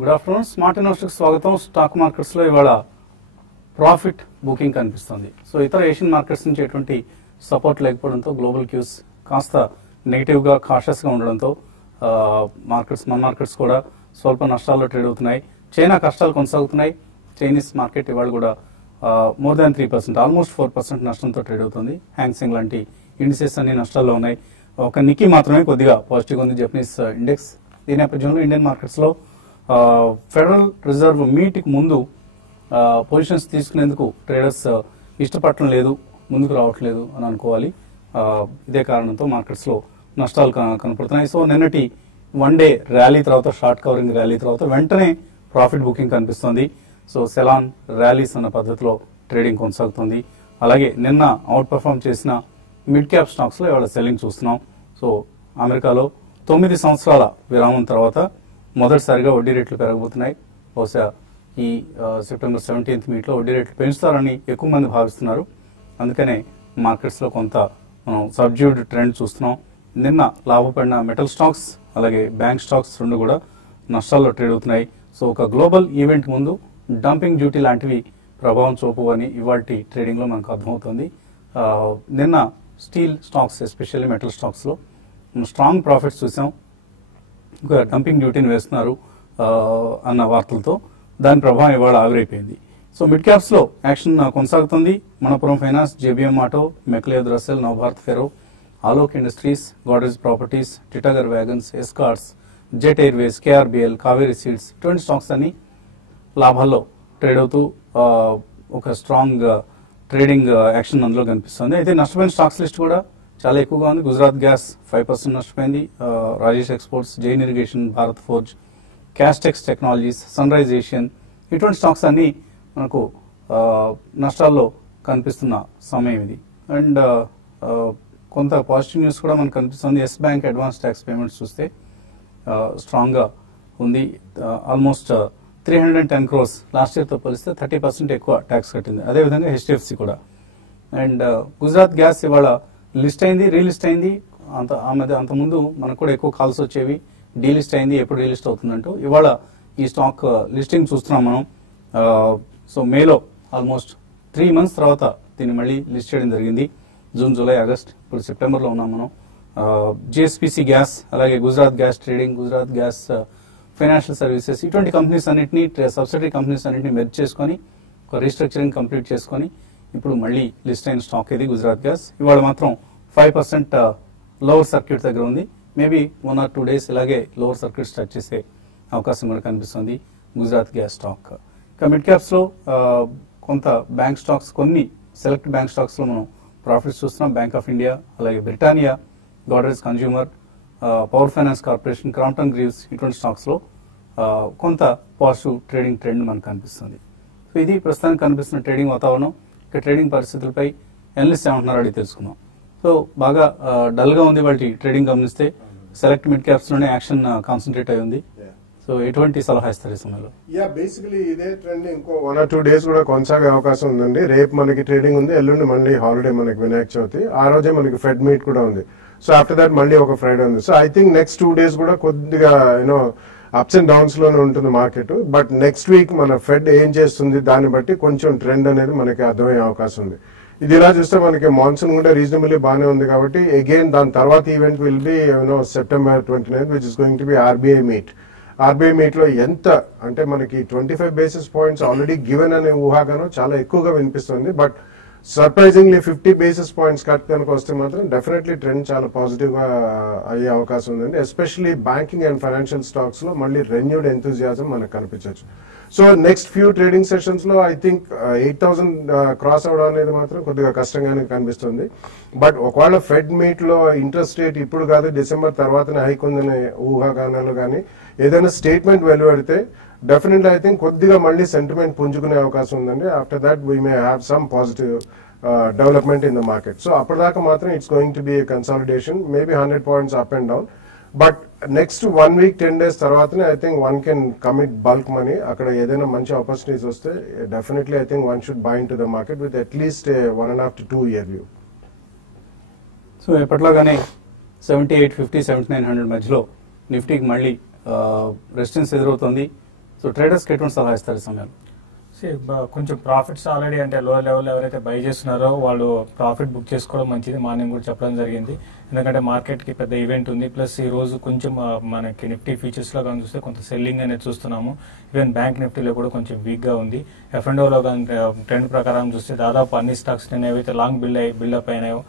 Good afternoon. Smart ఇన్వెస్టర్కి స్వాగతం. Stock markets లో ఇవాళ ప్రాఫిట్ బుకింగ్ కనిపిస్తుంది. సో ఇతర ఏషియన్ మార్కెట్స్ నుంచి ఎటువంటి సపోర్ట్ లేకపోవడంతో గ్లోబల్ క్యూస్ కాస్త నెగిటివ్ గా కాషియస్ గా ఉండడంతో మన మార్కెట్స్ కూడా స్వల్ప నష్టాల్లో ట్రేడ్ అవుతున్నాయి. చైనా కష్టాలు కొనసాగుతున్నాయి. చైనీస్ మార్కెట్ ఇవాళ కూడా మోర్ దాన్ 3%, ఆల్మోస్ట్ 4% నష్టంతో ట్రేడ్ అవుతుంది. హ్యాంగ్సెంగ్ లాంటి ఇండిసెస్ అన్ని నష్టాల్లో ఉన్నాయి. ఒక నిక్కీ మాత్రమే కొద్దిగా పాజిటివ్ ఉంది, జపనీస్ ఇండెక్స్. ఈ నేపథ్యంలో ఇండియన్ మార్కెట్స్ లో ఫెడరల్ రిజర్వ్ మీట్కి ముందు పొజిషన్స్ తీసుకునేందుకు ట్రేడర్స్ ఇష్టపడటం లేదు, ముందుకు రావట్లేదు అని అనుకోవాలి. ఇదే కారణంతో మార్కెట్స్ లో నష్టాలు కనపడుతున్నాయి. సో నిన్నటి వన్ డే ర్యాలీ తర్వాత, షార్ట్ కవరింగ్ ర్యాలీ తర్వాత వెంటనే ప్రాఫిట్ బుకింగ్ కనిపిస్తుంది. సో సెలాన్ ర్యాలీస్ అన్న పద్ధతిలో ట్రేడింగ్ కొనసాగుతుంది. అలాగే నిన్న అవుట్ పర్ఫార్మ్ చేసిన మిడ్ క్యాప్ స్టాక్స్ లో ఇవాళ సెల్లింగ్ చూస్తున్నాం. సో అమెరికాలో 9 సంవత్సరాల విరామం తర్వాత మొదటిసారిగా వడ్డీ రేట్లు పెరగబోతున్నాయి. బహుశా ఈ సెప్టెంబర్ 17th మీట్లో వడ్డీ రేట్లు పెంచుతారని ఎక్కువ మంది భావిస్తున్నారు. అందుకనే మార్కెట్స్ లో కొంత మనం సబ్జ్యూడ్ ట్రెండ్ చూస్తున్నాం. నిన్న లాభపడిన మెటల్ స్టాక్స్ అలాగే బ్యాంక్ స్టాక్స్ రెండు కూడా నష్టాల్లో ట్రేడ్ అవుతున్నాయి. సో ఒక గ్లోబల్ ఈవెంట్ ముందు డంపింగ్ డ్యూటీ లాంటివి ప్రభావం చూపవని ఇవాల్టి ట్రేడింగ్ లో మనకు అర్థమవుతుంది. నిన్న steel stocks, especially metal stocks లో స్ట్రాంగ్ ప్రాఫిట్స్ చూసాం. ఇంకా డంపింగ్ డ్యూటీని వేస్తున్నారు అన్న వార్తలతో దాని ప్రభావం ఇవాళ ఆవిరైపోయింది. సో మిడ్ క్యాప్స్ లో యాక్షన్ కొనసాగుతుంది. Manappuram finance, JBM auto, McLeod Russel, Navabharat ferro, Alok industries, Godrej properties, Titagarh wagons, Escorts, Jet Airways, KRBL, Kaveri seeds, ఇటువంటి స్టాక్స్ అన్ని లాభాల్లో ట్రేడ్ అవుతూ ఒక స్ట్రాంగ్ ట్రేడింగ్ యాక్షన్ అందులో కనిపిస్తుంది. అయితే నష్టపోయిన స్టాక్స్ లిస్ట్ కూడా చాలా ఎక్కువగా ఉంది. గుజరాత్ గ్యాస్ 5% నష్టపోయింది. Rajesh exports, Jain irrigation, Bharat forge, Castex technologies, sun rise Asian, ఇటువంటి స్టాక్స్ అన్ని మనకు నష్టాల్లో కనిపిస్తున్న సమయం ఇది. అండ్ కొంత పాజిటివ్ న్యూస్ కూడా మనకు కనిపిస్తుంది. Yes bank advance tax payments చూస్తే స్ట్రాంగ్ గా ఉంది. ఆల్మోస్ట్ 310 crores లాస్ట్ ఇయర్ తో పోలిస్తే 30% ఎక్కువ ట్యాక్స్ కట్టింది. అదేవిధంగా హెచ్డిఎఫ్సి కూడా. అండ్ గుజరాత్ గ్యాస్ ఇవాళ లిస్ట్ అయింది, రీలిస్ట్ అయింది. అంత ముందు మనకు కూడా ఎక్కువ కాల్స్ వచ్చేవి, డీలిస్ట్ అయింది, ఎప్పుడు రీలిస్ట్ అవుతుందంటూ. ఇవాళ ఈ స్టాక్ లిస్టింగ్ చూస్తున్నాం మనం. సో మేలో ఆల్మోస్ట్ 3 months తర్వాత దీన్ని మళ్ళీ లిస్ట్ చేయడం జరిగింది. జూన్, జూలై, ఆగస్ట్, ఇప్పుడు సెప్టెంబర్ లో ఉన్నాం మనం. జిఎస్పిసి గ్యాస్, అలాగే Gujarat gas trading, Gujarat gas financial services, ఇటువంటి కంపెనీస్ అన్నింటినీ, సబ్సిడరీ కంపెనీస్ అన్నింటినీ మెర్జ్ చేసుకొని ఒక రీస్ట్రక్చరింగ్ కంప్లీట్ చేసుకొని ఇప్పుడు మళ్ళీ లిస్ట్ అయిన స్టాక్ ఇది గుజరాత్ గ్యాస్. ఇవాళ మాత్రం 5% లోవర్ సర్క్యూట్ దగ్గర ఉంది. మేబీ 1 or 2 days ఇలాగే లోవర్ సర్క్యూట్ స్టార్ట్ చేసే అవకాశం కూడా కనిపిస్తుంది గుజరాత్ గ్యాస్ స్టాక్. ఇక మిడ్ క్యాప్స్ లో కొంత బ్యాంక్ స్టాక్స్, కొన్ని సెలెక్ట్ బ్యాంక్ స్టాక్స్ లో మనం ప్రాఫిట్స్ చూస్తున్నాం. బ్యాంక్ ఆఫ్ ఇండియా, అలాగే Britannia, Godrej consumer, power finance corporation, Crompton Greaves, ఇటువంటి స్టాక్స్ లో కొంత పాజిటివ్ ట్రేడింగ్ ట్రెండ్ మనకు కనిపిస్తుంది. సో ఇది ప్రస్తుతానికి కనిపిస్తున్న ట్రేడింగ్ వాతావరణం. ఇక ట్రేడింగ్ పరిస్థితులపై ఎనలిస్ట్ ఏమంటున్నారో అడిగి తెలుసుకుందాం. సో బాగా డల్ గా ఉంది వాటి ట్రేడింగ్ గమనిస్తే. సెలెక్ట్ మిడ్ క్యాప్స్ లోనే యాక్షన్ కాన్సన్ట్రేట్ అయి ఉంది. సో ఎటువంటి సలహా ఇస్తారు ఈ సమయంలో? బేసికలీ ఇదే ట్రెండ్ ఇంకో 1 or 2 days కూడా కొనసాగే అవకాశం ఉందండి. రేపు మనకి ట్రేడింగ్ ఉంది, ఎల్లుండి మళ్ళీ హాలిడే మనకి వినాయక చవితి. ఆ రోజే మనకి ఫెడ్ మీట్ కూడా ఉంది. సో ఆఫ్టర్ దాట్ మళ్ళీ ఒక ఫ్రైడే ఉంది. So I think next 2 days కూడా కొద్దిగా అప్స్ అండ్ డౌన్స్ లోనే ఉంటుంది మార్కెట్. బట్ నెక్స్ట్ వీక్ మన ఫెడ్ ఏం చేస్తుంది దాన్ని బట్టి కొంచెం ట్రెండ్ అనేది మనకి అర్థమయ్యే అవకాశం ఉంది. ఇది ఇలా చూస్తే మనకి మాన్సూన్ కూడా రీజనబుల్లీ బాగానే ఉంది కాబట్టి అగైన్ దాని తర్వాత event will be September 29th which is going to B RBI meet. RBI meet లో ఎంత అంటే మనకి 25 basis points ఆల్రెడీ గివెన్ అనే ఊహాగానం చాలా ఎక్కువగా వినిపిస్తుంది. But surprisingly 50 basis points cut కనుక వస్తే మాత్రం డెఫినెట్లీ ట్రెండ్ చాలా పాజిటివ్ గా అయ్యే అవకాశం ఉందండి. Especially banking and financial stocks లో మళ్ళీ రెన్యూడ్ ఎంతూజియాజం మనకు కనిపించవచ్చు. So next few trading sessions లో ఐ థింక్ 8,000 క్రాస్ అవడం అనేది మాత్రం కొద్దిగా కష్టంగానే కనిపిస్తుంది. బట్ ఒకవేళ ఫెడ్ మీట్ లో ఇంట్రెస్ట్ రేట్ ఇప్పుడు కాదు డిసెంబర్ తర్వాతనే హైక్ ఉందనే ఊహాగానాలు కానీ ఏదైనా స్టేట్మెంట్ వెలువడితే డెఫినెట్లీ ఐ థింక్ కొద్దిగా మళ్ళీ సెంటిమెంట్ పుంజుకునే అవకాశం ఉందండి. After that we may have some positive development in the market. So అప్పటిదాకా మాత్రం it's going to be consolidation, maybe 100 points up and down. But next 1 week 10 days తర్వాతనే I think one can commit bulk money. అక్కడ ఏదైనా మంచి opportunities వస్తే definitely I think one should buy in to the market with at least 1.5 to 2 year view. So ఎప్పట్లాగానే 7850, 7900 మధ్యలో నిఫ్టీకి మళ్ళీ resistance ఎదురవుతుంది. So ట్రేడర్స్కి ఎటువంటి సలహా ఇస్తారు ఈ సమయంలో? కొంచెం ప్రాఫిట్స్ ఆల్రెడీ అంటే లో లెవెల్ ఎవరైతే బై చేస్తున్నారో వాళ్ళు ప్రాఫిట్ బుక్ చేసుకోవడం మంచిది. మార్నింగ్ కూడా చెప్పడం జరిగింది. ఎందుకంటే మార్కెట్ కి పెద్ద ఈవెంట్ ఉంది. ప్లస్ ఈ రోజు కొంచెం మనకి నిఫ్టీ ఫీచర్స్ లో కానీ చూస్తే కొంత సెల్లింగ్ అనేది చూస్తున్నాము. ఈవెన్ బ్యాంక్ నిఫ్టీలో కూడా కొంచెం వీక్ గా ఉంది. F&O లో కానీ ట్రెండ్ ప్రకారం చూస్తే దాదాపు అన్ని స్టాక్స్ ఏవైతే లాంగ్ బిల్డప్ అయినాయో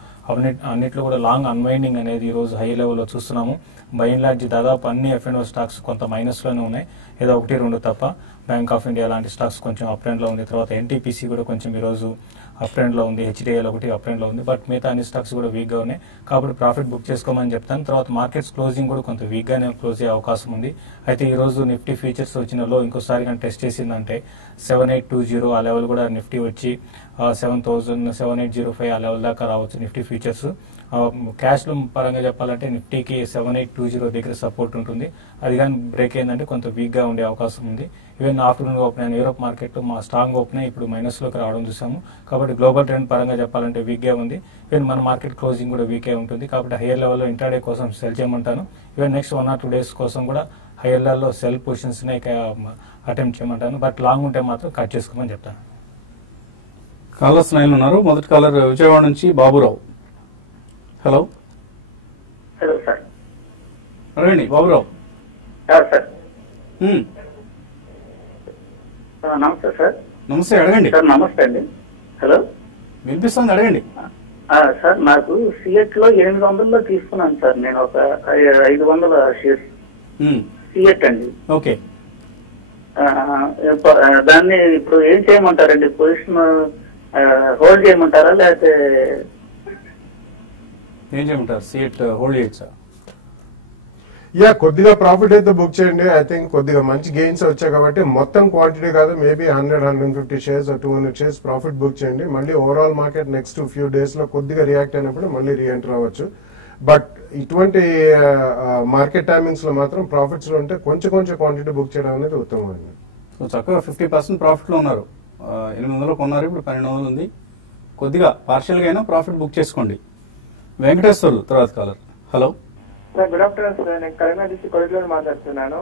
అన్నిట్లో కూడా లాంగ్ అన్వైండింగ్ అనేది ఈ రోజు హై లెవెల్లో చూస్తున్నాము. బై అండ్ లార్జ్ దాదాపు అన్ని F&O స్టాక్స్ కొంత మైనస్ లోనే ఉన్నాయి. ఏదో 1-2 తప్ప. బ్యాంక్ ఆఫ్ ఇండియా లాంటి స్టాక్స్ కొంచెం అప్ ట్రెండ్ లో ఉంది. తర్వాత NTPC కూడా కొంచెం ఈ రోజు అప్ ట్రెండ్ లో ఉంది. HDL ఒకటి అప్ ట్రెండ్ లో ఉంది. బట్ మిగతా అన్ని స్టాక్స్ కూడా వీక్ గా ఉన్నాయి. కాబట్టి ప్రాఫిట్ బుక్ చేసుకోమని చెప్తాను. తర్వాత మార్కెట్స్ క్లోజింగ్ కూడా కొంత వీక్ గానే క్లోజ్ అయ్యే అవకాశం ఉంది. అయితే ఈ రోజు నిఫ్టీ ఫీచర్స్ వచ్చిన లో ఇంకోసారి కానీ టెస్ట్ చేసిందంటే 7820 ఆ లెవెల్ కూడా నిఫ్టీ వచ్చి 7805 ఆ లెవెల్ దాకా రావచ్చు నిఫ్టీ ఫీచర్స్. క్యాష్ లో పరంగా చెప్పాలంటే నిఫ్టీకి 7820 దగ్గర సపోర్ట్ ఉంటుంది. అది కానీ బ్రేక్ అయిందంటే కొంత వీక్ గా ఉండే అవకాశం ఉంది. ఈవెన్ ఆఫ్టర్నూన్ ఓపెన్ అయిన యూరోప్ మార్కెట్ మా స్ట్రాంగ్ ఓపెన్ ఇప్పుడు మైనస్ లోకి రావడం చూసాము. కాబట్టి గ్లోబల్ ట్రెండ్ పరంగా చెప్పాలంటే వీక్ గా ఉంది. ఈవెన్ మన మార్కెట్ క్లోజింగ్ కూడా వీక్ ఉంటుంది. కాబట్టి హైయర్ లెవెల్లో ఇంట్రాడే కోసం సెల్ చేయమంటాను. ఈవెన్ నెక్స్ట్ 1 or 2 days కోసం కూడా హైయర్ లెవెల్లో సెల్ పొజిషన్స్ అటెంప్ట్ చేయమంటాను. బట్ లాంగ్ ఉంటే మాత్రం కట్ చేసుకోమని చెప్తాను. కాలర్స్ లైన్ ఉన్నారు. మొదటి కాలర్ విజయవాడ నుంచి బాబురావు. Hello hello sir. అడగండి బాబురావు. సార్ నమస్తే సార్. నమస్తే, అడగండి సార్. నమస్తే అండి. హలో, వినిపిస్తుంది, అడగండి. సార్ నాకు సిఎట్ లో 800లో తీసుకున్నాను సార్. నేను ఒక 500 షేర్స్ సిఎట్ అండి. ఓకే, దాన్ని ఇప్పుడు ఏం చేయమంటారండి? పొజిషన్ హోల్డ్ చేయమంటారా లేకపోతే ఏం చేయమంటారు? సీట్ హోల్డ్ చేయొచ్చా? కొద్దిగా ప్రాఫిట్ అయితే బుక్ చేయండి. ఐ థింక్ కొద్దిగా మంచి గెయిన్స్ వచ్చాయి కాబట్టి మొత్తం క్వాంటిటీ కాదు, maybe 100-150 shares 200 shares profit book చేయండి. మళ్ళీ overall market next few days లో కొద్దిగా రియాక్ట్ అయినప్పుడు మళ్ళీ రీఎంటర్ అవ్వచ్చు. బట్ ఇటువంటి మార్కెట్ టైమింగ్స్ లో మాత్రం ప్రాఫిట్స్ లో ఉంటే కొంచెం క్వాంటిటీ బుక్ చేయడం అనేది ఉత్తమం. సో చక్కగా 50% ప్రాఫిట్ లో ఉన్నారు. 800 కొన్నారు, ఇప్పుడు 1200 ఉంది. కొద్దిగా పార్షియల్ గా అయినా ప్రాఫిట్ బుక్ చేసుకోండి. వెంకటేశ్వర్లు తర్వాత caller. Hello sir, good afternoon sir. నేను కరీంనగర్ డిస్ట్రిక్ట్ కొడిలో మాట్లాడుతున్నాను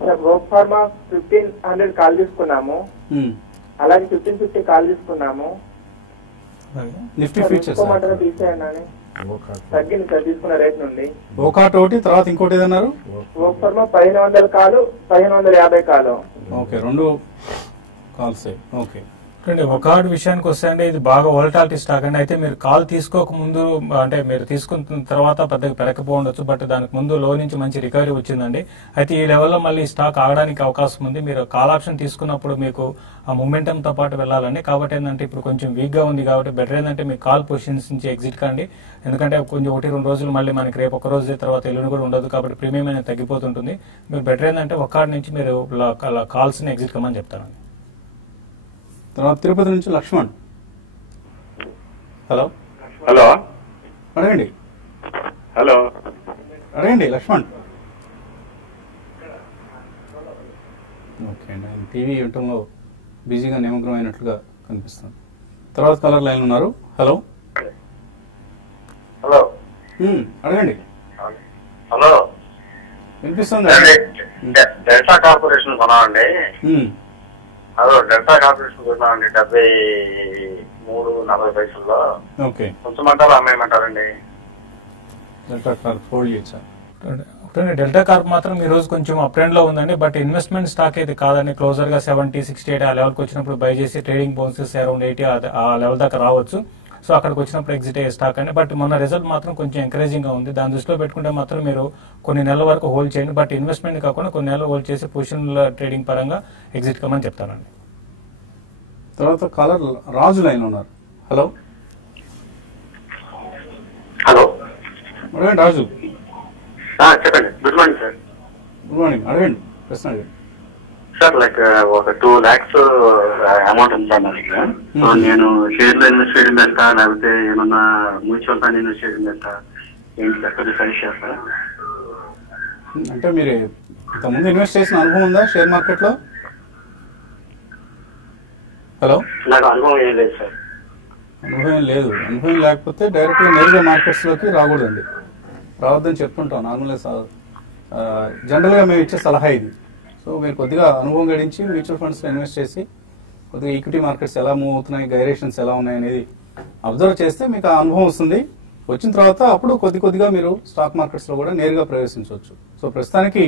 సార్. రోప్ ఫార్మా 1500 కాల్ తీసుకున్నాము, అలాగే 1550 కాల్ తీసుకున్నాము. నిఫ్టీ ఫీచర్స్ తీసేయండి అని తగ్గింది సార్ తీసుకున్న రేట్ నుండి. ఒకటి ఒకటి తర్వాత ఇంకోటి ఏదన్నారు? రోప్ ఫార్మా 1500 కాలు, 1550 కాలు. Okay, 2 calls. ఓకే, ఒక విషయానికి వస్తే అంటే ఇది బాగా వోలటాలిటీ స్టాక్ అండి. అయితే మీరు కాల్ తీసుకోక ముందు అంటే మీరు తీసుకున్న తర్వాత పెద్దగా పెరగకపోవచ్చు. బట్ దానికి ముందు లో నుంచి మంచి రికవరీ వచ్చిందండి. అయితే ఈ లెవెల్లో మళ్ళీ స్టాక్ ఆగడానికి అవకాశం ఉంది. మీరు కాల్ ఆప్షన్ తీసుకున్నప్పుడు మీకు ఆ మూమెంటం తో పాటు వెళ్ళాలండి. కాబట్టి ఏంటంటే ఇప్పుడు కొంచెం వీక్ గా ఉంది కాబట్టి బెటర్ ఏంటంటే మీ కాల్ పొజిషన్స్ నుంచి ఎగ్జిట్ కండి. ఎందుకంటే కొంచెం 1-2 రోజులు మళ్ళీ మనకి రేపు ఒక రోజు తర్వాత ఎల్లుండి కూడా ఉండదు. కాబట్టి ప్రీమియం అనేది తగ్గిపోతుంటుంది. మీరు బెటర్ ఏంటంటే ఒక్కడి నుంచి మీరు కాల్స్ ని ఎగ్జిట్ కమ్మని చెప్తానండి. తర్వాత తిరుపతి నుంచి లక్ష్మణ్. హలో హలో, అడగండి. హలో, అడగండి లక్ష్మణ్. ఓకే అండి, ఆయన టీవీ వినటంలో బిజీగా నిమగ్నం అయినట్లుగా కనిపిస్తుంది. తర్వాత కలర్ లైన్ ఉన్నారు. హలో హలో, అడగండి. హలో, వినిపిస్తుంది. డెల్టా కార్పొరేషన్ కొనాలండి. అదో డెల్టా కార్పొరేషన్ కొన్నామండి 73.40 ఓకే, కొంచెం అంటారా అమ్మేయమంటారండి? డెల్టా కార్ప్ హోల్డ్ చేయొచ్చా? డెల్టా కార్ప్ మాత్రం ఈ రోజు కొంచెం అప్ ట్రెండ్ లో ఉందండి. బట్ ఇన్వెస్ట్మెంట్ స్టాక్ అయితే కాదండి. క్లోజర్ గా 70-68 ఆ లెవెల్ కి వచ్చినప్పుడు బై చేసి ట్రేడింగ్ బౌన్సెస్ అరౌండ్ 80 ఆ లెవెల్ దాకా రావచ్చు. సో అక్కడికి వచ్చినప్పుడు ఎగ్జిట్ అయ్యే స్టాక్ అండి. బట్ మొన్న రిజల్ట్ మాత్రం కొంచెం ఎంకరేజింగ్ గా ఉంది. దాని దృష్టిలో పెట్టుకుంటే మాత్రం మీరు కొన్ని నెలల వరకు హోల్డ్ చేయండి. బట్ ఇన్వెస్ట్మెంట్ కాకుండా కొన్ని నెలలు హోల్డ్ చేసి పొజిషన్ ట్రేడింగ్ పరంగా ఎగ్జిట్ కమ్మని చెప్తానండి. తర్వాత కాలర్ రాజు లైన్ ఉన్నారు. హలో హలో, అడగండి రాజు. చెప్పండి. Good morning sir. Good morning, అడగండి, ప్రశ్న అడగండి. సార్ లైక్ ఒక 2 lakhs అమౌంట్ ఉంది సార్ నా దగ్గర. సో నేను షేర్ లో ఇన్వెస్ట్ చేయడం బెస్టా లేకపోతే ఏమన్నా మ్యూచువల్ ఫండ్ ఇన్వెస్ట్ చేయడం బెస్టా? ఏంటి సార్, కొద్దిగా సజెస్ట్ చేస్తారా? అంటే మీరు ఇంతకుముందు ఇన్వెస్ట్ చేసిన అనుభవం ఉందా షేర్ మార్కెట్ లో? హలో, నాకు అనుభవం ఏం లేదు సార్. అనుభవం లేదు. అనుభవం లేకపోతే డైరెక్ట్ గా నేరుగా మార్కెట్స్ లోకి రాకూడదండి. రావద్దని చెప్తుంటాం నార్మల్గా. జనరల్ గా మేము ఇచ్చే సలహా ఇది. సో మీరు కొద్దిగా అనుభవం గడించి మ్యూచువల్ ఫండ్స్లో ఇన్వెస్ట్ చేసి కొద్దిగా ఈక్విటీ మార్కెట్స్ ఎలా మూవ్ అవుతున్నాయి, గైరేషన్స్ ఎలా ఉన్నాయి అనేది అబ్జర్వ్ చేస్తే మీకు ఆ అనుభవం వస్తుంది. వచ్చిన తర్వాత అప్పుడు కొద్దిగా మీరు స్టాక్ మార్కెట్స్లో కూడా నేరుగా ప్రవేశించవచ్చు. సో ప్రస్తుతానికి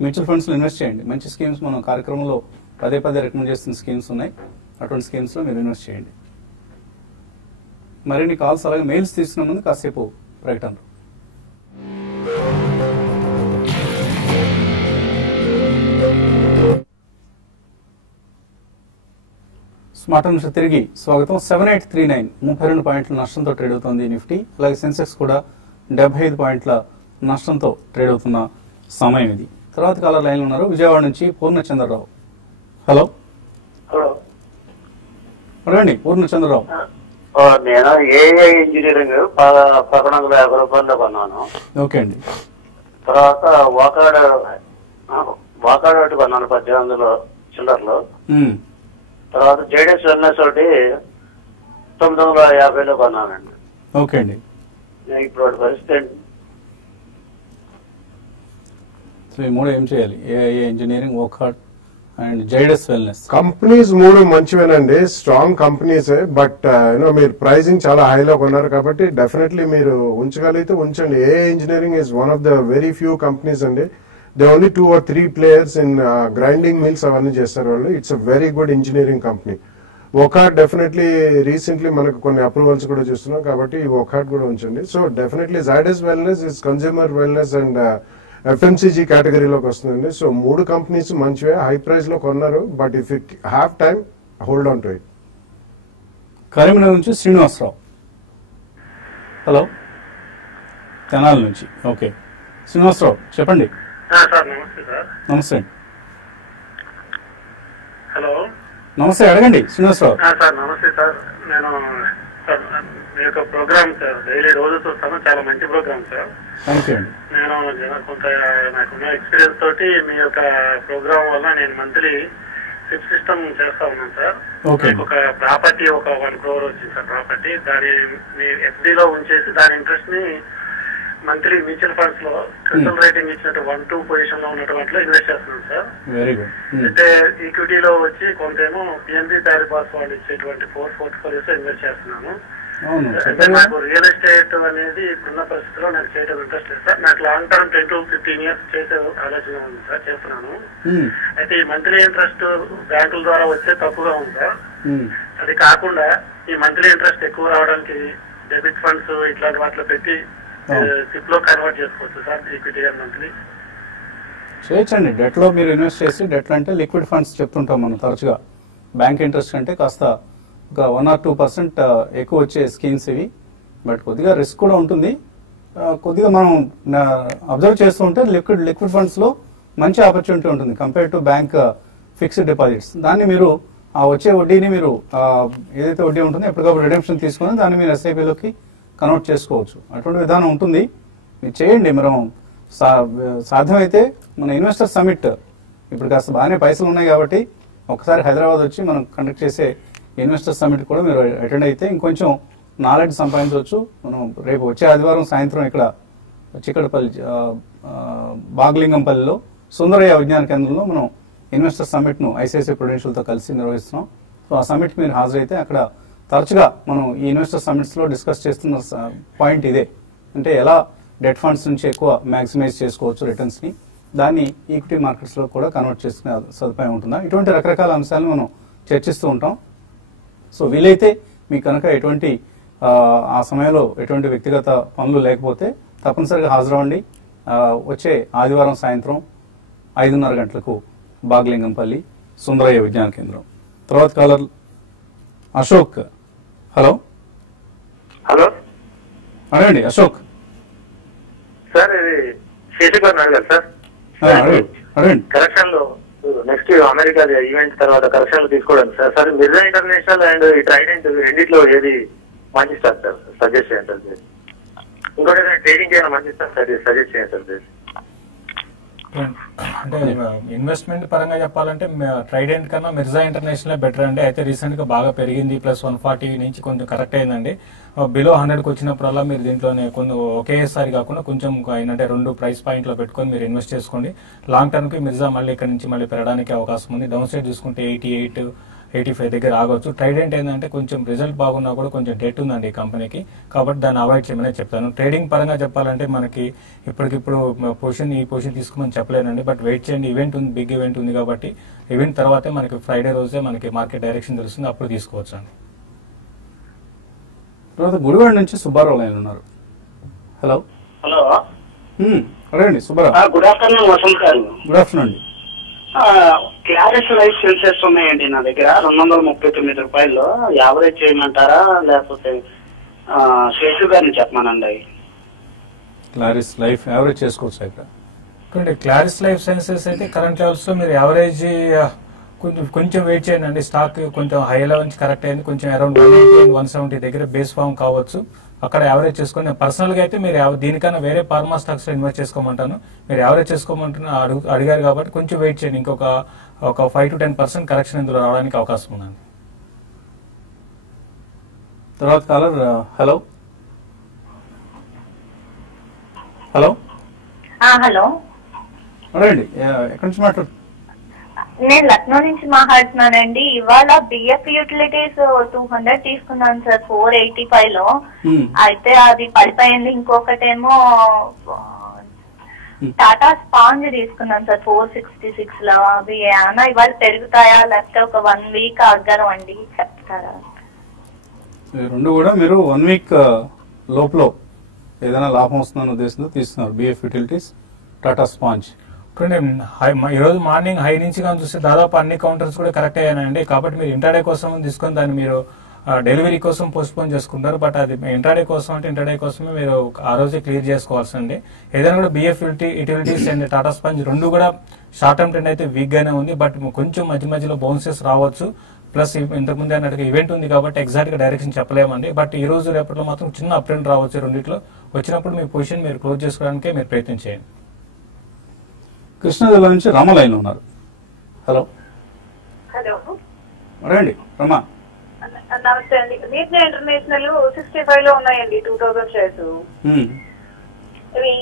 మ్యూచువల్ ఫండ్స్లో ఇన్వెస్ట్ చేయండి. మంచి స్కీమ్స్ మనం కార్యక్రమంలో పదే రికమెండ్ చేస్తున్న స్కీమ్స్ ఉన్నాయి. అటువంటి స్కీమ్స్లో మీరు ఇన్వెస్ట్ చేయండి. మరిన్ని కాల్స్ అలాగే మెయిల్స్ తీసుకునే ముందు కాసేపు ప్రకటనలు. స్మార్ట్ న్యూస్ తిరిగి స్వాగతం. 7839 32 పాయింట్ల నష్టంతో ట్రేడ్ అవుతోంది నిఫ్టీ. అలాగే సెన్సెక్స్ కూడా 75 పాయింట్ల నష్టంతో ట్రేడ్ అవుతున్న సమయం ఇది. తర్వాత కాలర్ లైన్ ఉన్నారు విజయవాడ నుంచి పూర్ణచంద్రరావు. హలో అడగండి పూర్ణచంద్రరావు. నేను ఏఐ ఇంజనీరింగ్ 1150 రూపాయల్లో కొన్నాను. ఓకే అండి. తర్వాత వాకాడ్ ఒకటి కొన్నాను 1800 చిల్లర్లో. తర్వాత జేడెస్ వెల్నెస్ ఒకటి 950లో కొన్నానండి. ఓకే అండి. ఇప్పుడు పరిస్థితి ఈ మూడు ఏం చేయాలి? AI engineering, Wockhardt and Zydus wellness. Companies మూడు మంచివేనండి, స్ట్రాంగ్ కంపెనీసే. బట్ మీరు ప్రైజింగ్ చాలా హైలో కొన్నారు కాబట్టి డెఫినెట్లీ మీరు ఉంచగలిగితే ఉంచండి. AI engineering is one of the very few companies అండి. They only 2 or 3 players in grinding mills అవన్నీ చేస్తారు వాళ్ళు. It's a very good engineering company. Wockhardt definitely recently మనకు కొన్ని అప్రూవల్స్ కూడా చూస్తున్నాం కాబట్టి ఈ వొకాడ్ కూడా ఉంచండి. So definitely Zydus wellness is consumer wellness and FMCG కేటగిరీలోకి వస్తుందండి. సో మూడు కంపెనీస్ మంచివే, హై ప్రైస్ లో కొన్నారు. But if you have time hold on to it. Karimnagar నుంచి శ్రీనివాసరావు. హలో, తెనాలి నుంచి. ఓకే శ్రీనివాసరావు చెప్పండి. సార్ నమస్తే సార్. నమస్తే. హలో నమస్తే, అడగండి శ్రీనివాసరావు. సార్ నమస్తే సార్. నేను సార్ మీ యొక్క ప్రోగ్రామ్ సార్ డైలీ రోజు చూస్తాను, చాలా మంచి ప్రోగ్రామ్ సార్. థ్యాంక్ యూ అండి. నేను కొంత నాకున్న ఎక్స్పీరియన్స్ తోటి మీ యొక్క ప్రోగ్రామ్ వల్ల నేను మంత్లీ సిప్ సిస్టమ్ చేస్తా ఉన్నాను సార్. ఒక ప్రాపర్టీ ఒక 1 crore వచ్చింది సార్ ప్రాపర్టీ. దాని మీ ఎఫ్డీలో ఉంచేసి దాని ఇంట్రెస్ట్ ని మంత్లీ మ్యూచువల్ ఫండ్స్ లో క్రిస్టల్ రేటింగ్ ఇచ్చినట్టు 1-2 పొజిషన్ లో ఉన్నట్టు వాటిలో ఇన్వెస్ట్ చేస్తున్నాను సార్. Very good. అంటే ఈక్విటీలో వచ్చి కొంతేమో పిఎన్బి పారిబాస్ వాళ్ళు ఇచ్చేటువంటి 4 portfolios ఇన్వెస్ట్ చేస్తున్నాను. అంటే నాకు రియల్ ఎస్టేట్ అనేది ఇప్పుడున్న పరిస్థితిలో నాకు చేయడం ఇంట్రెస్ట్ లేదు సార్. నాకు లాంగ్ టర్మ్ 10 to 15 years చేసే ఆలోచన ఉంది సార్, చేస్తున్నాను. అయితే ఈ మంత్లీ ఇంట్రెస్ట్ బ్యాంకుల ద్వారా వచ్చే తక్కువగా ఉంది సార్. అది కాకుండా ఈ మంత్లీ ఇంట్రెస్ట్ ఎక్కువ రావడానికి డెబిట్ ఫండ్స్ ఇట్లాంటి వాటిలో పెట్టి సిప్ లో కన్వర్ట్ చేసుకోవచ్చు సార్ ఈక్విటీ మంత్లీ. చేయొచ్చండి. డెట్ లో మీరు ఇన్వెస్ట్ చేసి, డెట్ అంటే లిక్విడ్ ఫండ్స్ చెప్తుంటాం మనం తరచుగా. బ్యాంక్ ఇంట్రెస్ట్ కంటే కాస్త ఒక 1 or 2% ఎక్కువ వచ్చే స్కీమ్స్ ఇవి. బట్ కొద్దిగా రిస్క్ కూడా ఉంటుంది. కొద్దిగా మనం అబ్జర్వ్ చేస్తూ ఉంటే లిక్విడ్ ఫండ్స్ లో మంచి ఆపర్చునిటీ ఉంటుంది compare to bank fixed deposits. దాన్ని మీరు ఆ వచ్చే వడ్డీని మీరు ఏదైతే వడ్డీ ఉంటుందో ఎప్పటికప్పుడు రిడెంప్షన్ తీసుకొని దాన్ని మీరు ఎస్ఐపిలోకి కన్వర్ట్ చేసుకోవచ్చు. అటువంటి విధానం ఉంటుంది, మీరు చేయండి. మనం సాధ్యమైతే మన ఇన్వెస్టర్ సమిట్ ఇప్పుడు కాస్త బాగానే పైసలు ఉన్నాయి కాబట్టి ఒకసారి హైదరాబాద్ వచ్చి మనం కండక్ట్ చేసే ఇన్వెస్టర్ సమిట్ కూడా మీరు అటెండ్ అయితే ఇంకొంచెం నాలెడ్జ్ సంపాదించవచ్చు. మనం రేపు వచ్చే ఆదివారం సాయంత్రం ఇక్కడ చిక్కడపల్లి బాగ్లింగంపల్లిలో సుందరయ్య విజ్ఞాన కేంద్రంలో మనం ఇన్వెస్టర్ సమిట్ ను ఐసిఐసిఐ ప్రుడెన్షియల్ తో కలిసి నిర్వహిస్తున్నాం. సో ఆ సమిట్ మీరు హాజరైతే అక్కడ తరచుగా మనం ఈ ఇన్వెస్టర్ సమిట్స్ లో డిస్కస్ చేస్తున్న పాయింట్ ఇదే. అంటే ఎలా డెట్ ఫండ్స్ నుంచి ఎక్కువ మ్యాక్సిమైజ్ చేసుకోవచ్చు రిటర్న్స్ ని, దాన్ని ఈక్విటీ మార్కెట్స్ లో కూడా కన్వర్ట్ చేసుకునే సదుపాయం ఉంటుందా, ఇటువంటి రకరకాల అంశాలు మనం చర్చిస్తూ ఉంటాం. సో వీలైతే మీకు కనుక ఎటువంటి ఆ సమయంలో ఎటువంటి వ్యక్తిగత పనులు లేకపోతే తప్పనిసరిగా హాజరవ్వండి. వచ్చే ఆదివారం సాయంత్రం 5:30 గంటలకు బాగ్లింగంపల్లి సుందరయ్య విజ్ఞాన కేంద్రం. తర్వాత కాలర్ అశోక్. హలో హలో అడగండి అశోక్. సార్ ఇది శేషగారు అడగాలి సార్. అడగండి. కరెక్షన్ లో నెక్స్ట్ అమెరికా ఈవెంట్ తర్వాత కరెక్షన్ తీసుకోవడం sir. Sir Mirza international and ఈ ట్రైడెంట్ రెండిట్లో ఏది మంచి స్టాక్ సార్ సజెస్ట్ చేయండి సార్. ఇంకోటి ట్రేడింగ్ చేయడం మంచి స్టాక్ సార్, సజెస్ట్ చేయండి సార్. అంటే ఇన్వెస్ట్మెంట్ పరంగా చెప్పాలంటే ట్రైడెంట్ కన్నా మిర్జా ఇంటర్నేషనల్ బెటర్ అండి. అయితే రీసెంట్ గా బాగా పెరిగింది, ప్లస్ 140 నుంచి కొంచెం కరెక్ట్ అయిందండి. బిలో 100కి వచ్చినప్పుడల్లా మీరు దీంట్లోనే కొంచెం ఒకేసారి కాకుండా కొంచెం ఏంటంటే 2 ప్రైస్ పాయింట్ లో పెట్టుకొని మీరు ఇన్వెస్ట్ చేసుకోండి. లాంగ్ టర్మ్ కి మిర్జా మళ్ళీ ఇక్కడ నుంచి మళ్ళీ పెరగడానికి అవకాశం ఉంది. డౌన్ సైడ్ చూసుకుంటే 88, 85 దగ్గర ఆగొచ్చు. ట్రైడెంట్ ఏంటంటే కొంచెం రిజల్ట్ బాగున్నా కూడా కొంచెం డెట్ ఉందండి ఈ కంపెనీకి, కాబట్టి దాన్ని అవాయిడ్ చేయమని చెప్తాను. ట్రేడింగ్ పరంగా చెప్పాలంటే మనకి ఇప్పటికిప్పుడు ఈ పొజిషన్ తీసుకోమని చెప్పలేనండి, బట్ వెయిట్ చేయండి. ఈవెంట్ ఉంది, బిగ్ ఈవెంట్ ఉంది కాబట్టి ఈవెంట్ తర్వాతే మనకి ఫ్రైడే రోజే మనకి మార్కెట్ డైరెక్షన్ తెలుస్తుంది, అప్పుడు తీసుకోవచ్చు అండి. తర్వాత గుడివాడ నుంచి సుబ్బారావు లైన్ ఉన్నారు. హలో హలో అడగండి సుబ్బారావు. గుడ్ ఆఫ్టర్నూన్ వసంత్ గారు. గుడ్ ఆఫ్టర్నూన్ అండి. క్లారిస్ లైఫ్ సెన్సెస్ ఉన్నాయండి నా దగ్గర 239 రూపాయల్లో. యావరేజ్ చేయమంటారా లేకపోతే శేషు గారిని చెప్పమానండి? క్లారిస్ లైఫ్ యావరేజ్ చేసుకోవచ్చు ఇక్కడ. క్లారిస్ లైఫ్ సైన్సెస్ అయితే కరెంట్ లెవెల్స్ లో మీరు యావరేజ్ కొంచెం వెయిట్ చేయండి అండి. స్టాక్ కొంచెం హై లెవెల్ నుంచి కరెక్ట్ అయింది, కొంచెం అరౌండ్ 170 దగ్గర బేస్ ఫామ్ కావచ్చు, అక్కడ యావరేజ్ చేసుకొని. పర్సనల్ గా అయితే మీరు దీనికన్నా వేరే ఫార్మా స్టాక్స్ లో ఇన్వెస్ట్ చేసుకోమంటాను. మీరు యావరేజ్ చేసుకోమంటున్నా అడిగారు కాబట్టి కొంచెం వెయిట్ చేయండి. ఇంకొక 5 to 10% కరెక్షన్ ఇందులో రావడానికి అవకాశం ఉందండి. తర్వాత కాలర్. హలో హలో హలో అడగండి, ఎక్కడి నుంచి మాట్లాడు? నేను లక్నో నుంచి మాట్లాడుతున్నానండి. ఇవాళ బిఎఫ్ యూటిలిటీస్ 200 తీసుకున్నాను సార్ 485 లో. అయితే అది పడిపోయింది. ఇంకొకటేమో టాటా స్పాంజ్ తీసుకున్నాను సార్ 466 లో. అవి ఏమన్నా ఇవాళ పెరుగుతాయా లేకపోతే ఒక 1 వీక్ ఆగారు అండి, చెప్తారా? రెండు కూడా మీరు 1 వీక్ లోపల ఏదైనా లాభం వస్తుందన్న ఉద్దేశంతో తీసుకున్నారు బిఎఫ్ యూటిలిటీస్, టాటా స్పాంజ్. ఈ రోజు మార్నింగ్ హై నుంచి కానీ చూస్తే దాదాపు అన్ని కౌంటర్స్ కూడా కరెక్ట్ అయ్యానండి. కాబట్టి మీరు ఇంటర్డే కోసం తీసుకొని దాన్ని మీరు డెలివరీ కోసం పోస్ట్ పోన్ చేసుకుంటారు. బట్ అది ఇంటర్డే కోసం అంటే ఇంటర్డే కోసమే మీరు ఆ రోజే క్లియర్ చేసుకోవాల్సింది. ఏదైనా కూడా BF utilities and Tata sponge రెండు కూడా షార్ట్ టర్మ్ ట్రెండ్ అయితే వీక్ గానే ఉంది, బట్ కొంచెం మధ్య మధ్యలో బౌన్సెస్ రావచ్చు. ప్లస్ ఇంతకుముందు అన్నట్టుగా ఈవెంట్ ఉంది కాబట్టి ఎగ్జాక్ట్ గా డైరెక్షన్ చెప్పలేమండి. బట్ ఈ రోజు రేపట్లో మాత్రం చిన్న అప్ ట్రెండ్ రావచ్చు రెండిట్లో. వచ్చినప్పుడు మీ పొజిషన్ మీరు క్లోజ్ చేసుకోవడానికే మీరు ప్రయత్నం చేయండి. కృష్ణా జిల్లా నుంచి రామ లైన్ ఉన్నారు. హలో హలో రండి రమా. నమస్తే అండి. నీతి ఇంటర్నేషనల్ 65 లో ఉన్నాయండి 2000 షేర్స్. ఇవి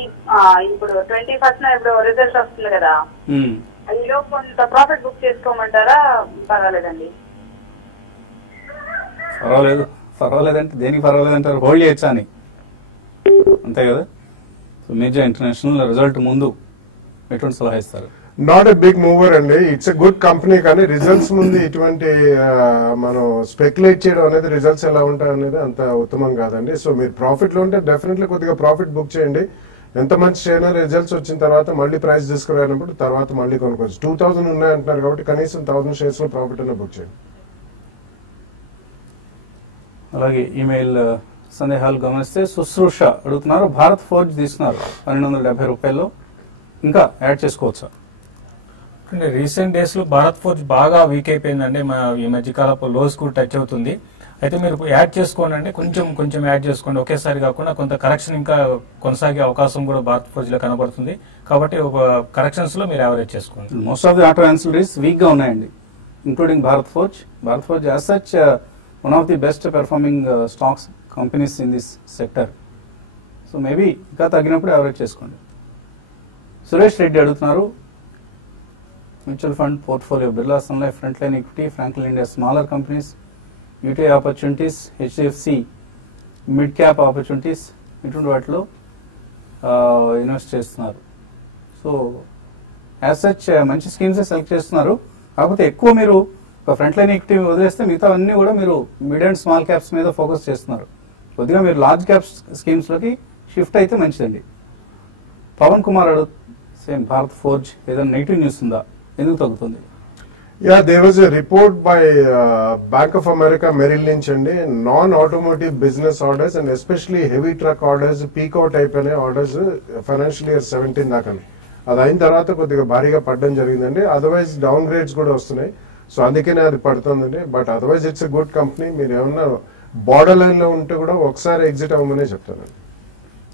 ఇప్పుడు 21st ఇప్పుడు రిజల్ట్ వస్తుంది కదా, అందులో కొంత ప్రాఫిట్ బుక్ చేసుకోమంటారా? పర్వాలేదండి. పర్వాలేదంటే దేనికి పర్వాలేదంటారు? హోల్డ్ చేయొచ్చా అని, అంతే కదా. సో మేజర్ ఇంటర్నేషనల్ రిజల్ట్ ముందు ఎటువంటి సలహా ఇస్తారు? నాట్ ఎ బిగ్ మూవర్ అండి, ఇట్స్ ఎ గుడ్ కంపెనీ. కానీ రిజల్ట్స్ ముందు ఇటువంటి మనం స్పెక్యులేట్ చేయడం అనేది రిజల్ట్స్ ఎలా ఉంటాయి అనేది అంత ఉత్తమం కాదండి. సో మీరు ప్రాఫిట్ లో ఉంటే డెఫినెట్లీ కొద్దిగా ప్రాఫిట్ బుక్ చేయండి. ఎంత మంచి షేర్ రిజల్ట్స్ వచ్చిన తర్వాత మళ్ళీ ప్రైస్ తీసుకురానప్పుడు తర్వాత మళ్ళీ కొనుక్కోవచ్చు. 2000 ఉన్నాయంటున్నారు కాబట్టి కనీసం 1000 షేర్స్ లో ప్రాఫిట్ అనే బుక్ చేయండి. అలాగే ఈమెయిల్ సందేహాలు గమనిస్తే శుశ్రూష అడుగుతున్నారు, భారత్ ఫోర్జ్ తీసుకున్నారు 1270 రూపాయల్లో, ఇంకా యాడ్ చేసుకోవచ్చా? రీసెంట్ డేస్ లో భారత్ ఫోర్జ్ బాగా వీక్ అయిపోయిందండి. ఈ మధ్యకాలపు లోస్ కూడా టచ్ అవుతుంది. అయితే మీరు యాడ్ చేసుకోండి అండి, కొంచెం యాడ్ చేసుకోండి, ఒకేసారి కాకుండా కొంత కరెక్షన్ ఇంకా కొనసాగే అవకాశం కూడా భారత్ ఫోర్జ్ లో కనబడుతుంది. కాబట్టి ఒక కరెక్షన్స్ లో మీరు యావరేజ్ చేసుకోండి. Most of the auto ancillaries weak గా ఉన్నాయండి, including Bharat forge. Bharat forge as such one of the best performing stocks companies in this sector. So maybe ఇంకా తగ్గినప్పుడు యావరేజ్ చేసుకోండి. సురేష్ రెడ్డి అడుగుతున్నారు, mutual fund portfolio Birla Sun Life, front line equity, Franklin India smaller companies, UTI opportunities, HDFC mid cap opportunities, ఇటువంటి వాటిలో invest చేస్తున్నారు. So as such మంచి schemes select చేస్తున్నారు. కాకపోతే ఎక్కువ మీరు ఒక ఫ్రంట్ లైన్ ఈక్విటీ వదిలేస్తే మిగతా అన్ని కూడా మీరు మిడ్ అండ్ స్మాల్ క్యాప్స్ మీద ఫోకస్ చేస్తున్నారు. కొద్దిగా మీరు లార్జ్ క్యాప్స్ స్కీమ్స్ లోకి షిఫ్ట్ అయితే మంచిదండి. పవన్ కుమార్ అడుగు, సేమ్ భారత్ ఫోర్జ్ ఏదైనా నెగిటివ్ న్యూస్ ఉందా, ఎందుకు తగ్గుతుంది? Yeah, there was a report by Bank of America Merrill Lynch అండి, non automotive business orders and especially heavy truck orders peak out అయిపోయిన ఆర్డర్స్ ఫైనాన్షియల్ ఇయర్ 17 దాకా. అది అయిన తర్వాత కొద్దిగా భారీగా పడడం జరిగిందండి. అదర్వైజ్ డౌన్ గ్రేడ్స్ కూడా వస్తున్నాయి. సో అందుకనే అది పడుతుందండి. But otherwise it's a good company. మీరు ఏమన్నా బార్డర్ లైన్ లో ఉంటే కూడా ఒకసారి ఎగ్జిట్ అవ్వమనే చెప్తానండి.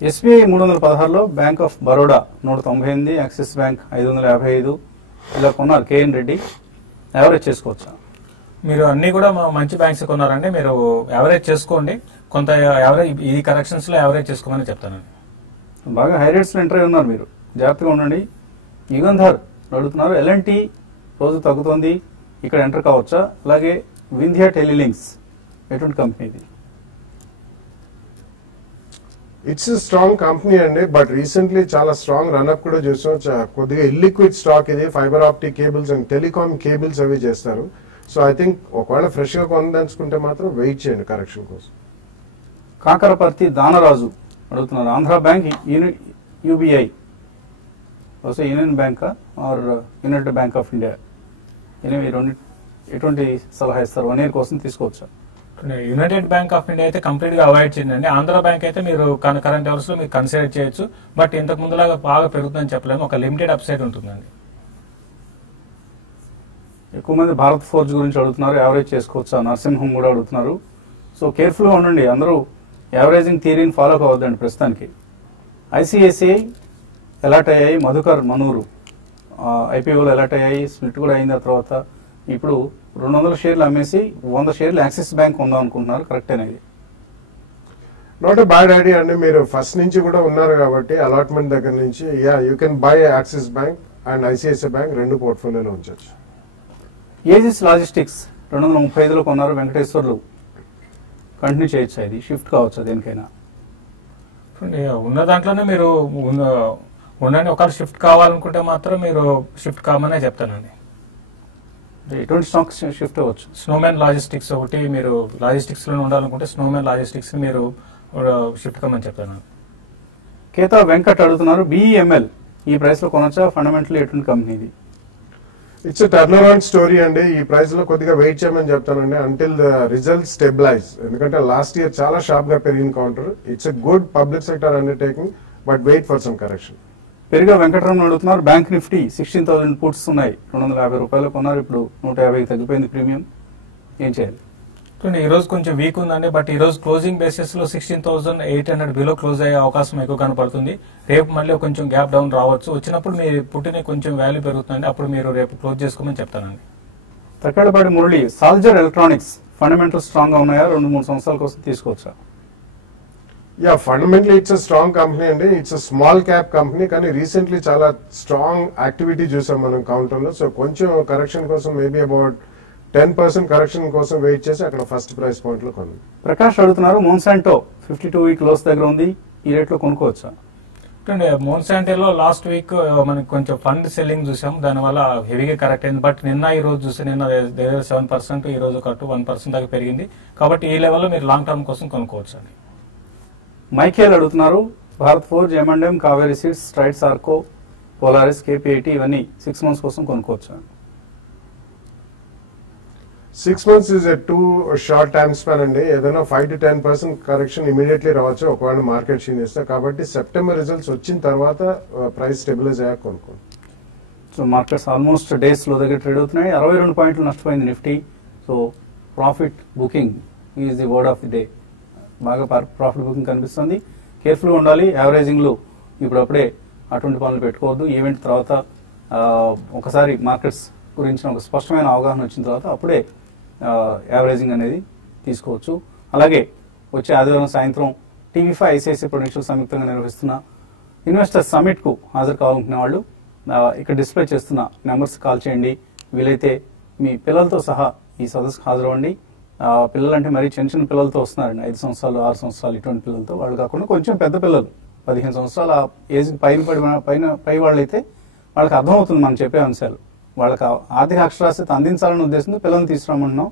ఎస్బీఐ 316లో, bank of Baroda 198, Axis bank 555 ఇలా కొన్నారు. కేఎన్ రెడ్డి యావరేజ్ చేసుకోవచ్చా? మీరు అన్ని కూడా మంచి బ్యాంక్స్ కొన్నారండి. మీరు యావరేజ్ చేసుకోండి. కొంత యావరేజ్ ఈ కరెక్షన్స్ లో యావరేజ్ చేసుకోమని చెప్తానండి. బాగా హై రేట్స్ లో ఎంటర్ అయి ఉన్నారు మీరు, జాగ్రత్తగా ఉండండి. యుగంధర్ అడుగుతున్నారు, ఎల్ఎన్టీ రోజు తగ్గుతోంది, ఇక్కడ ఎంటర్ కావచ్చా? అలాగే వింధ్యా టెలిలింక్స్ ఎటువంటి కంపెనీ ఇది? ఇట్స్ స్ట్రాంగ్ కంపెనీ అండి, బట్ రీసెంట్లీ చాలా స్ట్రాంగ్ రన్అప్ కూడా చూసాం. కొద్దిగా ఇల్లిక్విడ్ స్టాక్ ఇది. Fibre optic cables and telecom cables అవి చేస్తారు. సో ఐ థింక్ ఒకవేళ ఫ్రెష్ గా కొనదలుచుకుంటే మాత్రం వెయిట్ చేయండి కరెక్షన్ కోసం. కాకరపర్తి దానరాజు అడుగుతున్నారు, Andhra bank UBI union bank or United bank of India, ఎనిమిది రెండు ఎటువంటి సలహా ఇస్తారు? 1 year కోసం తీసుకోవచ్చా? యునైటెడ్ బ్యాంక్ ఆఫ్ ఇండియా అయితే కంప్లీట్ గా అవాయిడ్ చేయండి. ఆంధ్ర బ్యాంక్ అయితే మీరు కరెంట్ అవర్స్ లో మీరు కన్సిడర్ చేయొచ్చు, బట్ ఇంతకు ముందులాగా బాగా పెరుగుతుందని చెప్పలేము. ఒక లిమిటెడ్ అప్సైడ్ ఉంటుందండి. ఎక్కువ మంది భారత్ ఫోర్జ్ గురించి అడుగుతున్నారు, యావరేజ్ చేసుకోవచ్చా? నరసింహం కూడా అడుగుతున్నారు. సో కేర్ఫుల్గా ఉండండి, అందరూ యావరేజింగ్ థియరీని ఫాలో కావద్దండి ప్రస్తుతానికి. ఐసిఐసిఐ ఎలాట్ అయ్యాయి, మధుకర్ మనూరు ఐపీఓలో ఎలాట్ అయ్యాయి, స్ప్లిట్ కూడా అయిన తర్వాత ఇప్పుడు 200 షేర్లు అమ్మేసి 100 షేర్లు యాక్సిస్ బ్యాంక్ ఉందాం అనుకుంటున్నారు, కరెక్టేనా ఇది? నాట్ ఎ బ్యాడ్ ఐడియా అండి. మీరు ఫస్ట్ నుంచి కూడా ఉన్నారు కాబట్టి అలాట్మెంట్ దగ్గర నుంచి you can buy axis bank and ICICI bank రెండు పోర్ట్ఫోలియోలో ఉంచవచ్చు. ఏజిస్ లాజిస్టిక్స్ 235లో కొన్నారు, వెంకటేశ్వర్లు కంటిన్యూ చేయొచ్చా? ఇది షిఫ్ట్ కావచ్చా దేనికైనా? ఉన్న దాంట్లోనే మీరు ఉండండి. ఒకవేళ షిఫ్ట్ కావాలనుకుంటే మాత్రం మీరు షిఫ్ట్ కామనే చెప్తానండి. ఎటువంటి స్టాక్స్ షిఫ్ట్ అవ్వచ్చు? స్నోమ్యాన్ లాజిస్టిక్స్ ఒకటి, మీరు లాజిస్టిక్స్ లో ఉండాలనుకుంటే స్నోమ్యాన్ లాజిస్టిక్స్ మీరు షిఫ్ట్ కామని చెప్తాను. కేతా వెంకట్ అడుగుతున్నారు, బిఈఎంఎల్ ఈ ప్రైస్ లో కొనొచ్చా? ఫండమెంటల్లీ ఎటువంటి కంపెనీ ఇది? ఇట్స్ టర్న్ అరౌండ్ స్టోరీ అండి. ఈ ప్రైస్ లో కొద్దిగా వెయిట్ చేయమని చెప్తానండి అంటిల్ ద రిజల్ట్ స్టెబిలైజ్. ఎందుకంటే లాస్ట్ ఇయర్ చాలా షార్ప్ గా పెరిగిన counter. It's a good public sector undertaking, but wait for some correction. పెరిగా వెంకటరమణ అడుగుతున్నారు, బ్యాంక్ నిఫ్టీ 16,000 పుట్స్ ఉన్నాయి, 250 రూపాయలు కొన్నారు, ఇప్పుడు 150కి తగ్గిపోయింది ప్రీమియం, ఏం చేయాలి? ఈ రోజు కొంచెం వీక్ ఉందండి, బట్ ఈ రోజు క్లోజింగ్ బేసిస్ లో 16,800 బిలో క్లోజ్ అయ్యే అవకాశం ఎక్కువ కనపడుతుంది. రేపు మళ్ళీ కొంచెం గ్యాప్ డౌన్ రావచ్చు. వచ్చినప్పుడు మీ పుట్టిన కొంచెం వాల్యూ పెరుగుతుందండి, అప్పుడు మీరు రేపు క్లోజ్ చేసుకోమని చెప్తానండి. Takkadapati Murali, Salzer electronics fundamental strong గా ఉన్నాయా? 2-3 సంవత్సరాల కోసం తీసుకోవచ్చా? Yeah, fundamentally it's a strong company అండి. It's a small cap company, కానీ రీసెంట్లీ చాలా స్ట్రాంగ్ యాక్టివిటీ చూసాం మనం కౌంటర్ లో. సో కొంచెం కరెక్షన్ కోసం మేబీ అబౌట్ 10% కరెక్షన్ కోసం వెయిట్ చేసి అక్కడ ఫస్ట్ ప్రైస్ పాయింట్ లో కొన్నాం. ప్రకాష్ అడుగుతున్నారు, మోన్సాంటో 52 వీక్ లోస్ దగ్గర ఉంది, ఈ రేట్ లో కొనుక్కోవచ్చా? మోన్సాంటోలో లాస్ట్ వీక్ మనకి కొంచెం ఫండ్ సెల్లింగ్ చూసాం, దానివల్ల హెవీగా కరెక్ట్ అయింది. బట్ నిన్న ఈ రోజు చూస్తే నిన్న 7%, ఈ రోజు ఒక 1% దాకా పెరిగింది. కాబట్టి ఈ లెవెల్లో మీరు లాంగ్ టర్మ్ కోసం కొనుక్కోవచ్చు అండి. మైకేల్ అడుగుతున్నారు, Bharat forge, M&M, Kaveri seeds, Strides, ఆర్కో, పోలారిస్, KPIT ఇవన్నీ 6 months కోసం కొనుక్కోవచ్చా? 6 months is a too short time span అండి. ఏదైనా 5 to 10% కరెక్షన్ ఇమీడియట్లీ రావచ్చు ఒకవేళ మార్కెట్ షీన్ ఇస్తే. కాబట్టి సెప్టెంబర్ రిజల్ట్స్ వచ్చిన తర్వాత ప్రైస్ స్టెబిలైజ్ అయ్యాక కొనుక్కోండి. సో మార్కెట్స్ ఆల్మోస్ట్ డేస్ లో దగ్గర ట్రేడ్ అవుతున్నాయి. 62 పాయింట్లు నష్టపోయింది Nifty. So profit booking is the word of the day. బాగా ప్రాఫిట్ బుకింగ్ కనిపిస్తుంది. కేర్ఫుల్గా ఉండాలి. యావరేజింగ్లు ఇప్పుడప్పుడే అటువంటి పనులు పెట్టుకోవద్దు. ఈవెంట్ తర్వాత ఒకసారి మార్కెట్స్ గురించిన ఒక స్పష్టమైన అవగాహన వచ్చిన తర్వాత అప్పుడే యావరేజింగ్ అనేది తీసుకోవచ్చు. అలాగే వచ్చే ఆదివారం సాయంత్రం TV5 ICICI ప్రొడెన్షియల్ సంయుక్తంగా నిర్వహిస్తున్న ఇన్వెస్టర్ సమిట్ కు హాజరు కావాలనుకునే వాళ్ళు ఇక్కడ డిస్ప్లే చేస్తున్న నెంబర్స్ కాల్ చేయండి. వీలైతే మీ పిల్లలతో సహా ఈ సదస్సుకు హాజరవ్వండి. పిల్లలంటే మరి చిన్న చిన్న పిల్లలతో వస్తున్నారండి, 5 సంవత్సరాలు 6 సంవత్సరాలు ఇటువంటి పిల్లలతో. వాళ్ళు కాకుండా కొంచెం పెద్ద పిల్లలు 15 సంవత్సరాల ఏజ్ పై వాళ్ళైతే వాళ్ళకి అర్థమవుతుంది మనం చెప్పే అంశాలు. వాళ్ళకి ఆర్థిక అక్షరాస్యత అందించాలనే ఉద్దేశంతో పిల్లల్ని తీసుకురామంటున్నాం.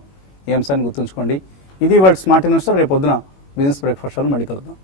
ఈ అంశాన్ని గుర్తుంచుకోండి. ఇది వాళ్ళ స్మార్ట్ ఇన్వెస్టర్. రేపు పొద్దున బిజినెస్ బ్రేక్ఫాస్ట్ మళ్ళీ కలుద్దాం.